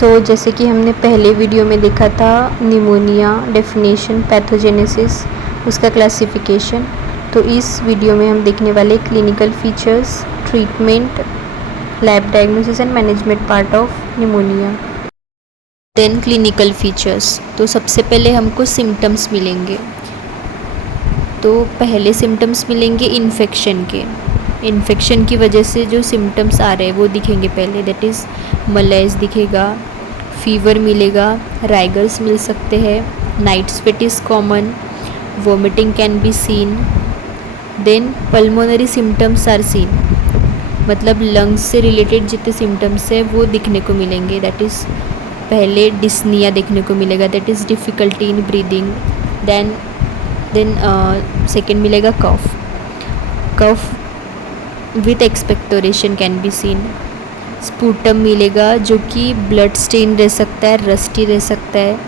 जैसे कि हमने पहले वीडियो में देखा था निमोनिया डेफिनेशन, पैथोजेनेसिस, उसका क्लासिफिकेशन। तो इस वीडियो में हम देखने वाले clinical features, treatment, lab diagnosis and management part of pneumonia. Then clinical features. तो सबसे पहले हमको सिम्टम्स मिलेंगे। तो पहले सिम्टम्स मिलेंगे इन्फेक्शन के। इन्फेक्शन की वजह से जो सिम्टम्स आ रहे हैं वो दिखेंगे पहले, दैट इज़ मलेज दिखेगा, फीवर मिलेगा, राइगर्स मिल सकते हैं, night sweat is common, vomiting can be seen. Then pulmonary symptoms are seen, मतलब लंग्स से रिलेटेड जितने सिम्टम्स है वो दिखने को मिलेंगे। दैट इज़ पहले डिस्निया देखने को मिलेगा, that is difficulty in breathing. Then second मिलेगा cough with expectoration can be seen. Sputum मिलेगा जो कि ब्लड स्टेन रह सकता है, रस्टी रह सकता है।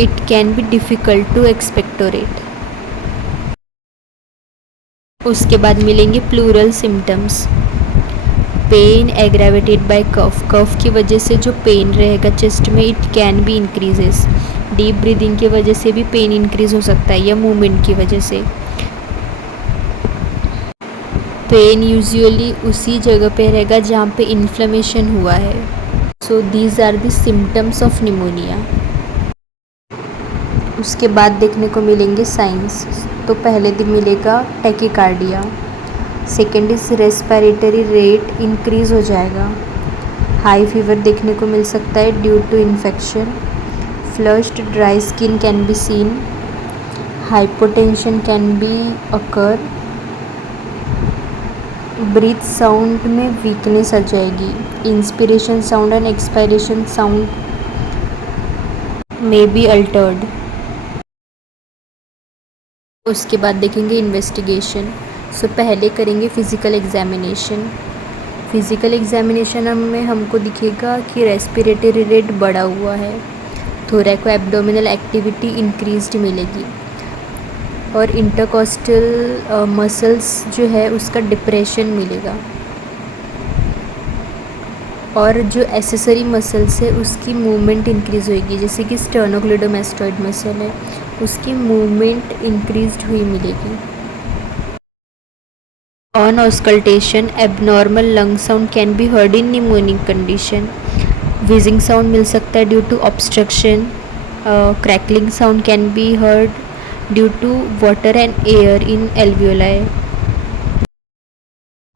It can be difficult to expectorate. उसके बाद मिलेंगे pleural symptoms. Pain aggravated by cough की वजह से जो पेन रहेगा चेस्ट में, it can be increases. Deep breathing की वजह से भी पेन इंक्रीज हो सकता है या मूवमेंट की वजह से। पेन यूजुअली उसी जगह पे रहेगा जहाँ पे इन्फ्लेमेशन हुआ है। So these are the symptoms of pneumonia. उसके बाद देखने को मिलेंगे साइंस। तो पहले दिन मिलेगा tachycardia. Second is respiratory rate increase हो जाएगा। हाई फीवर देखने को मिल सकता है due to infection. Flushed dry skin can be seen. Hypotension can be occur. Breath sound में वीकनेस आ जाएगी। Inspiration sound and expiration sound may be altered. उसके बाद देखेंगे इन्वेस्टिगेशन। सो पहले करेंगे फिज़िकल एग्जामिनेशन। फिज़िकल एग्जामिनेशन में हमको दिखेगा कि रेस्पिरेटरी रेट बढ़ा हुआ है, थोरैको एब्डोमिनल एक्टिविटी इंक्रीज्ड मिलेगी, और इंटरकॉस्टल मसल्स जो है उसका डिप्रेशन मिलेगा, और जो एसेसरी मसल्स है उसकी मूवमेंट इंक्रीज़ होगी, जैसे कि स्टर्नोक्लेडोमास्टॉइड मसल है उसकी मूवमेंट इंक्रीज्ड हुई मिलेगी। On auscultation abnormal lung sound can be heard in pneumonic condition. Wheezing sound मिल सकता है due to obstruction. Crackling sound can be heard due to water and air in alveoli.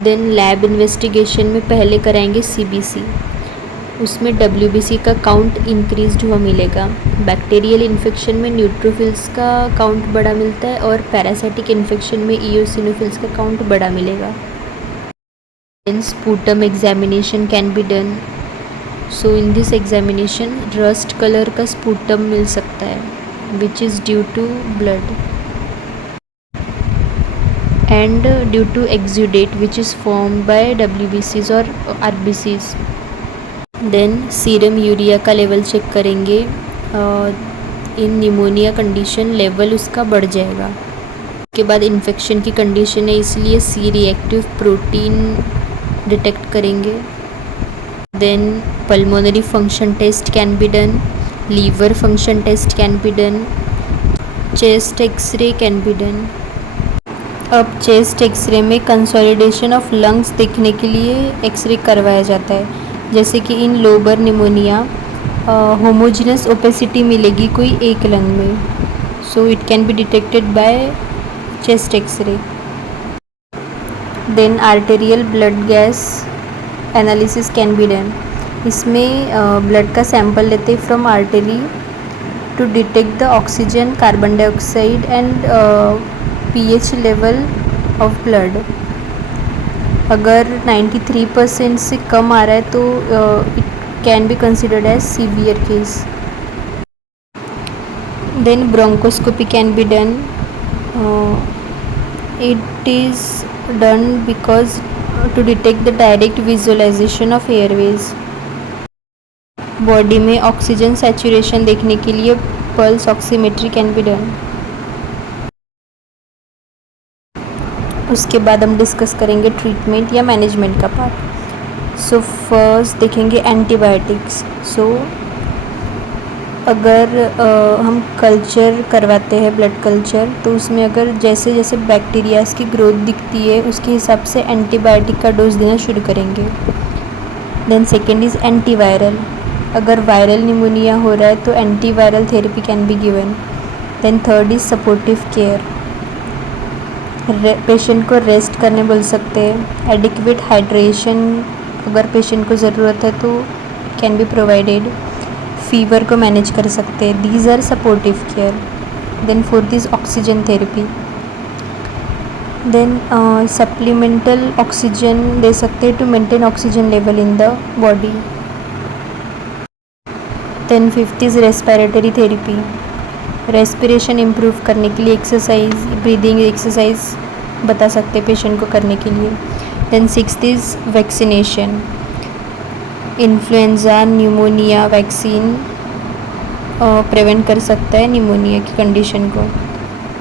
Then lab investigation में पहले कराएंगे CBC. उसमें WBC का count increased हुआ मिलेगा। बैक्टीरियल इन्फेक्शन में न्यूट्रोफिल्स का काउंट बड़ा मिलता है, और पैरासाइटिक इन्फेक्शन में इओसिनोफिल्स का काउंट बड़ा मिलेगा। Then sputum examination can be done. So in this examination rust colour का स्पूटम मिल सकता है which is due to blood and due to exudate which is formed by WBCs or RBCs. Then serum urea का level check करेंगे। In pneumonia condition level उसका बढ़ जाएगा। उसके बाद इन्फेक्शन की कंडीशन है इसलिए सी रिएक्टिव प्रोटीन डिटेक्ट करेंगे। Then pulmonary function test can be done, liver function test can be done, chest x-ray can be done. अब चेस्ट एक्सरे में कंसोलिडेशन ऑफ लंग्स देखने के लिए एक्सरे करवाया जाता है, जैसे कि in lobar pneumonia homogeneous opacity मिलेगी कोई एक लंग में, so it can be detected by chest x-ray. Then arterial blood gas analysis can be done. इसमें ब्लड का सैंपल लेते from artery to detect the oxygen, carbon dioxide and pH level of blood. अगर 93% से कम आ रहा है तो it can be considered as severe case. Then bronchoscopy can be done. It is done because to detect the direct visualisation of airways. Body में oxygen saturation देखने के लिए pulse oximetry can be done. उसके बाद हम discuss करेंगे treatment या management का पार्ट। सो फर्स्ट देखेंगे एंटीबायोटिक्स। सो अगर हम कल्चर करवाते हैं ब्लड कल्चर, तो उसमें अगर जैसे जैसे बैक्टीरियाज की ग्रोथ दिखती है उसके हिसाब से एंटीबायोटिक का डोज देना शुरू करेंगे। Then second is antiviral. अगर वायरल निमोनिया हो रहा है तो antiviral therapy can be given. Then third is supportive care. Patient को रेस्ट करने बोल सकते हैं। एडिक्वेट हाइड्रेशन अगर पेशेंट को ज़रूरत है तो कैन बी प्रोवाइडेड। फीवर को मैनेज कर सकते हैं। These are supportive care. Then fourth is oxygen therapy. Then supplemental oxygen दे सकते हैं to maintain oxygen level in the body. Then fifth is respiratory therapy. Respiration improve करने के लिए एक्सरसाइज, ब्रीदिंग एक्सरसाइज बता सकते हैं पेशेंट को करने के लिए। Then sixth is vaccination. Influenza pneumonia vaccine prevent कर सकता है निमोनिया की कंडीशन को।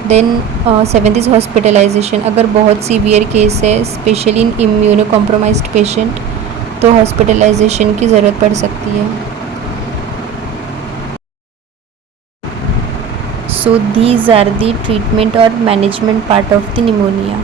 Then seventh is hospitalisation. अगर बहुत सीवियर केस है especially in immunocompromised patient तो हॉस्पिटलाइजेशन की ज़रूरत पड़ सकती है। So these are the treatment और management part of the pneumonia.